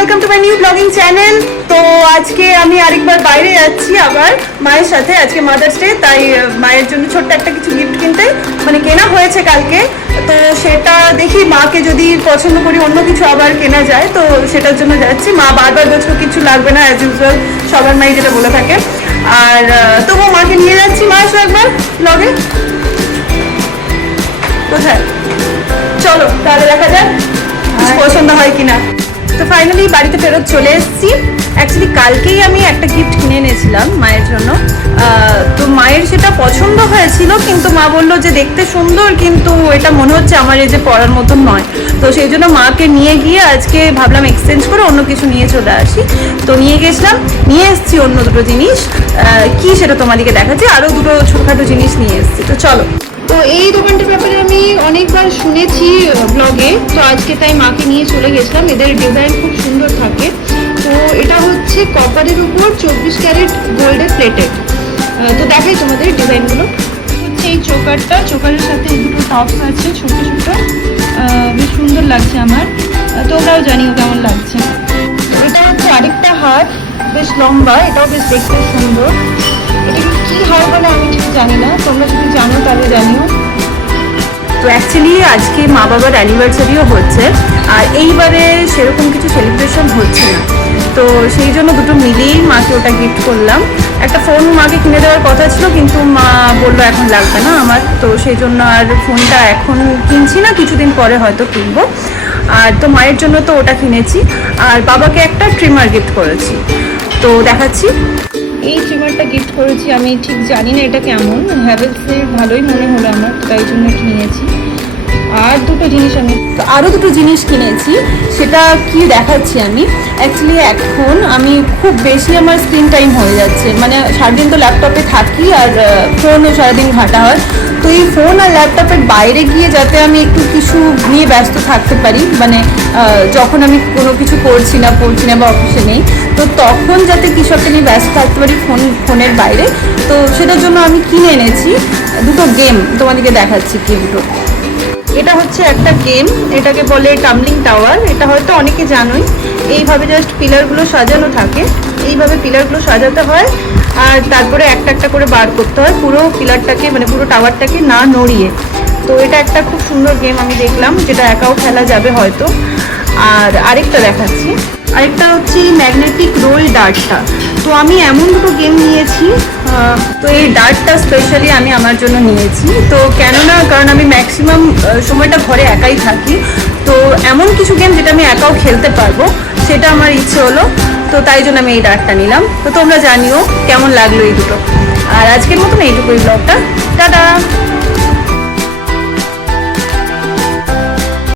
Welcome to my new blogging channel. তো আজকে আমি আরেকবার বাইরে যাচ্ছি আবার মায়ের সাথে। আজকে মাদার্স ডে, তাই মায়ের জন্য ছোট্ট একটা কিছু গিফট কিনতে মানে কেনা হয়েছে কালকে। তো সেটা দেখি মাকে যদি পছন্দ করি অন্য কিছু আবার কেনা যায়, তো সেটার জন্য যাচ্ছি। মা বারবার বলছিল কিছু লাগবে না, অ্যাজ ইউজুয়াল সবার মাই যেটা বলে থাকে। আর তবুও মাকে নিয়ে যাচ্ছি। মা এসো একবার ব্লগে। কোথায়? চলো তাহলে দেখা যাক কিছু পছন্দ হয় কিনা। তো ফাইনালি বাড়িতে ফেরত চলে এসেছি। অ্যাকচুয়ালি কালকেই আমি একটা গিফট কিনে এনেছিলাম মায়ের জন্য। তো মায়ের সেটা পছন্দ হয়েছিল, কিন্তু মা বললো যে দেখতে সুন্দর, কিন্তু এটা মনে হচ্ছে আমার এই যে পরার মতন নয়। তো সেই জন্য মাকে নিয়ে গিয়ে আজকে ভাবলাম এক্সচেঞ্জ করে অন্য কিছু নিয়ে চলে আসি। তো নিয়ে গেছিলাম, নিয়ে এসেছি অন্য দুটো জিনিস। কি সেটা তোমাদেরকে দেখাচ্ছি। আরও দুটো ছোটোখাটো জিনিস নিয়ে এসেছি। তো চলো। তো এই দোকানটার ব্যাপারে আমি অনেকবার শুনেছি ব্লগে, তো আজকে তাই মাকে নিয়ে চলে গেছিলাম। এদের ডিজাইন খুব সুন্দর থাকে। তো এটা হচ্ছে কপারের উপর 24 ক্যারেট গোল্ডে প্লেটেড। তো দেখাই তোমাদের ডিজাইনগুলো। হচ্ছে এই চোকারের সাথে এই দুটো টপস আছে ছোট ছোট, বেশ সুন্দর লাগছে আমার। তোমরাও জানিও কেমন লাগছে। এটা হচ্ছে আরেকটা হার, বেশ লম্বা, এটাও বেশ দেখতে সুন্দর। এটা কি হার বলে আমি ঠিক জানি না, তোমরা যদি জানো তাহলে জানিও। তো অ্যাকচুয়ালি আজকে মা বাবার অ্যানিভার্সারিও হচ্ছে, আর এইবারে সেরকম কিছু সেলিব্রেশন হচ্ছে না। তো সেই জন্য দুটো মিলিয়েই মাকে ওটা গিফট করলাম। একটা ফোন মাকে কিনে দেওয়ার কথা ছিল, কিন্তু মা বললো এখন লাগবে না আমার। তো সেই জন্য আর ফোনটা এখন কিনছি না, কিছুদিন পরে হয়তো কিনবো। আর তো মায়ের জন্য তো ওটা কিনেছি, আর বাবাকে একটা ট্রিমার গিফট করেছি। তো দেখাচ্ছি। এই ট্রিমারটা গিফট করেছি, আমি ঠিক জানি না এটা কেমন, হ্যাভেলসের ভালোই মনে হলো আমার, তাই জন্য কিনেছি। আর দুটো জিনিস আমি আরও দুটো জিনিস কিনেছি, সেটা কি দেখাচ্ছি আমি। অ্যাকচুয়ালি এখন আমি খুব বেশি আমার স্ক্রিন টাইম হয়ে যাচ্ছে, মানে সারাদিন তো ল্যাপটপে থাকি আর ফোনও সারাদিন ঘাঁটা হয়। তো এই ফোন আর ল্যাপটপের বাইরে গিয়ে যাতে আমি একটু কিছু নিয়ে ব্যস্ত থাকতে পারি, মানে যখন আমি কোনো কিছু পড়ছি না বা অফিসে নেই, তো তখন যাতে কিছু একটা নিয়ে ব্যস্ত থাকতে পারি ফোনের বাইরে। তো সেটার জন্য আমি কিনে এনেছি দুটো গেম, তোমাদেরকে দেখাচ্ছি কি দুটো। এটা হচ্ছে একটা গেম, এটাকে বলে টাম্বলিং টাওয়ার। এটা হয়তো অনেকে জানোই। এইভাবে জাস্ট পিলারগুলো সাজানো থাকে, এইভাবে পিলারগুলো সাজাতে হয়, আর তারপরে একটা একটা করে বার করতে হয় পুরো পিলারটাকে, মানে পুরো টাওয়ারটাকে না নড়িয়ে। তো এটা একটা খুব সুন্দর গেম আমি দেখলাম, যেটা একাও খেলা যাবে হয়তো। আর আরেকটা দেখাচ্ছি, আরেকটা হচ্ছে ম্যাগনেটিক রোল ডার্টটা। তো আমি এমন দুটো গেম নিয়েছি। তো এই ডার্টটা স্পেশালি আমি আমার জন্য নিয়েছি। তো কেননা কারণ আমি ম্যাক্সিমাম সময়টা ঘরে একাই থাকি, তো এমন কিছু গেম যেটা আমি একাও খেলতে পারবো, সেটা আমার ইচ্ছে হলো। তো তাই জন্য আমি এই ডার্টটা নিলাম। তো তোমরা জানিও কেমন লাগলো এই দুটো। আর আজকের মতন এইটুকুই ব্লগটা। টাটা।